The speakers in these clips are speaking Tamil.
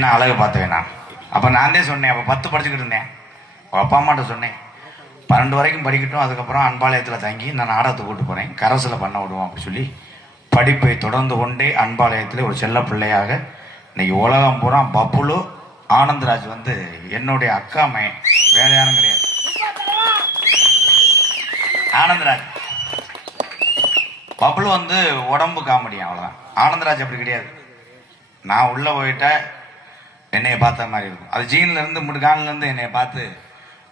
நான் அழகு பார்த்துவேன் நான். அப்போ நான் தான் சொன்னேன், அப்போ 10 படிச்சுக்கிட்டு இருந்தேன். அப்பா அம்மாட்ட சொன்னேன் 12 வரைக்கும் படிக்கட்டும், அதுக்கப்புறம் அன்பாலயத்தில் தங்கி நான் நாடகத்தை கூட்டு போகிறேன், கரசில் பண்ண விடுவோம் அப்படி சொல்லி படிப்பை தொடர்ந்து கொண்டே அன்பாலயத்தில் ஒரு செல்ல பிள்ளையாக இன்னைக்கு உலகம் பூரா பப்புலு ஆனந்தராஜ் வந்து என்னுடைய அக்கா மையன், வேற யாரும் கிடையாது. ஆனந்தராஜ் பப்புலு வந்து உடம்பு காமெடியா, அவ்வளோதான். ஆனந்தராஜ் அப்படி கிடையாது. நான் உள்ளே போயிட்ட என்னைய பார்த்த மாதிரி இருக்கும். அது ஜீன்லேருந்து முடுகான்லேருந்து என்னைய பார்த்து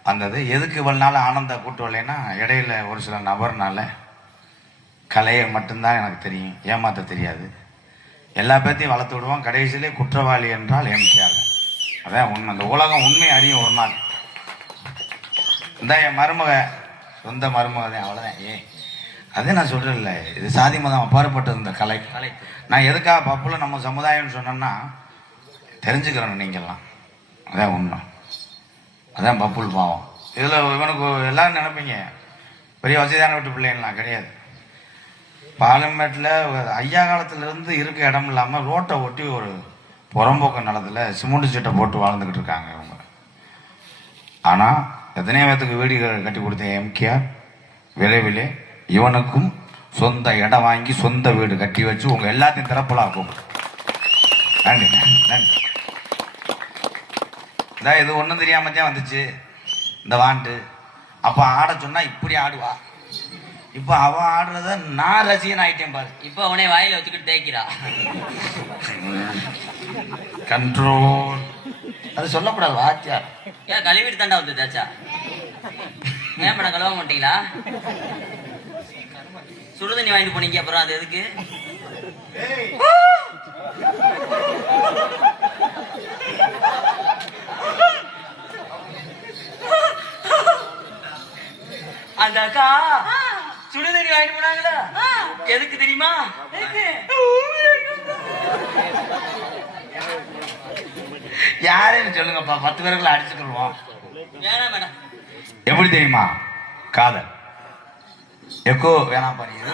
வந்தது. எதுக்கு இவ்வளவு நாள் ஆனந்தா கூட்டு வரலைன்னா, இடையில ஒரு சில நபர்னால கலையை மட்டும்தான் எனக்கு தெரியும், ஏமாற்ற தெரியாது. எல்லா பேர்த்தையும் வளர்த்து விடுவோம். கடைசியிலே குற்றவாளி என்றால் எம்ஜிஆர். அதான் உண்மை. அந்த உலகம் உண்மை அறியும் ஒரு நாள். இந்த என் மருமக, சொந்த மருமக தான், அவ்வளோதான். அதே நான் சொல்கிறேன்ல, இது சாதி மதம் அப்பாற்பட்டது இந்த கலை. நான் எதுக்காக பப்புல நம்ம சமுதாயம்னு சொன்னேன்னா தெரிஞ்சுக்கிறேன் நீங்கள்லாம். அதான் உண்மை. அதான் பப்புல் பாவம். இதில் இவனுக்கு எல்லாரும் நினைப்பீங்க பெரிய வசதியான வீட்டு பிள்ளைங்களாம் கிடையாது. பாலமேட்டில் ஐயா காலத்துலேருந்து இருக்க இடம் இல்லாமல் ரோட்டை ஒட்டி ஒரு புறம்போக்க நிலத்தில் சிமெண்ட் சீட்டை போட்டு வாழ்ந்துக்கிட்டு இருக்காங்க இவங்க. ஆனால் எத்தனையோ பேத்துக்கு வீடு கட்டி கொடுத்த எம்கேஆர் விரைவிலே இவனுக்கும் சொந்த இடம் வாங்கி சொந்த வீடு கட்டி வச்சு உங்க எல்லாத்தையும் திறப்பலாக்கும். நன்றி நன்றி. இது ஒன்றும் தெரியாம தான் வந்துச்சு இந்த வாண்டு. அப்போ ஆட சொன்னா இப்படி ஆடுவா. இப்போ அவ ஆடுறத நான் ரசிகன் ஆயிட்டேன் பாரு. இப்போ அவனே வாயில வச்சுக்கிட்டு தேய்க்கிறா. கண்ட்ரோல். அது சொல்லக்கூடாது வாத்தியார். ஏன் கழுவிட்டு தாண்டா வந்து தேச்சா? ஏன் மேடம் கழுவ மாட்டீங்களா? சுடுதண்ணி வாங்கிட்டு போனீங்க, அப்புறம் அது எதுக்கு? அந்த அக்கா சுடுதண்ணி வாங்கிட்டு போனாங்களா? எதுக்கு தெரியுமா? யாருன்னு சொல்லுங்கப்பா, 10 பேருக்குள்ள அடிச்சுக்கிடுவோம். வேணாம் மேடம். எப்படி தெரியுமா? காதல் எக்கோ வேணாம் பாருங்க.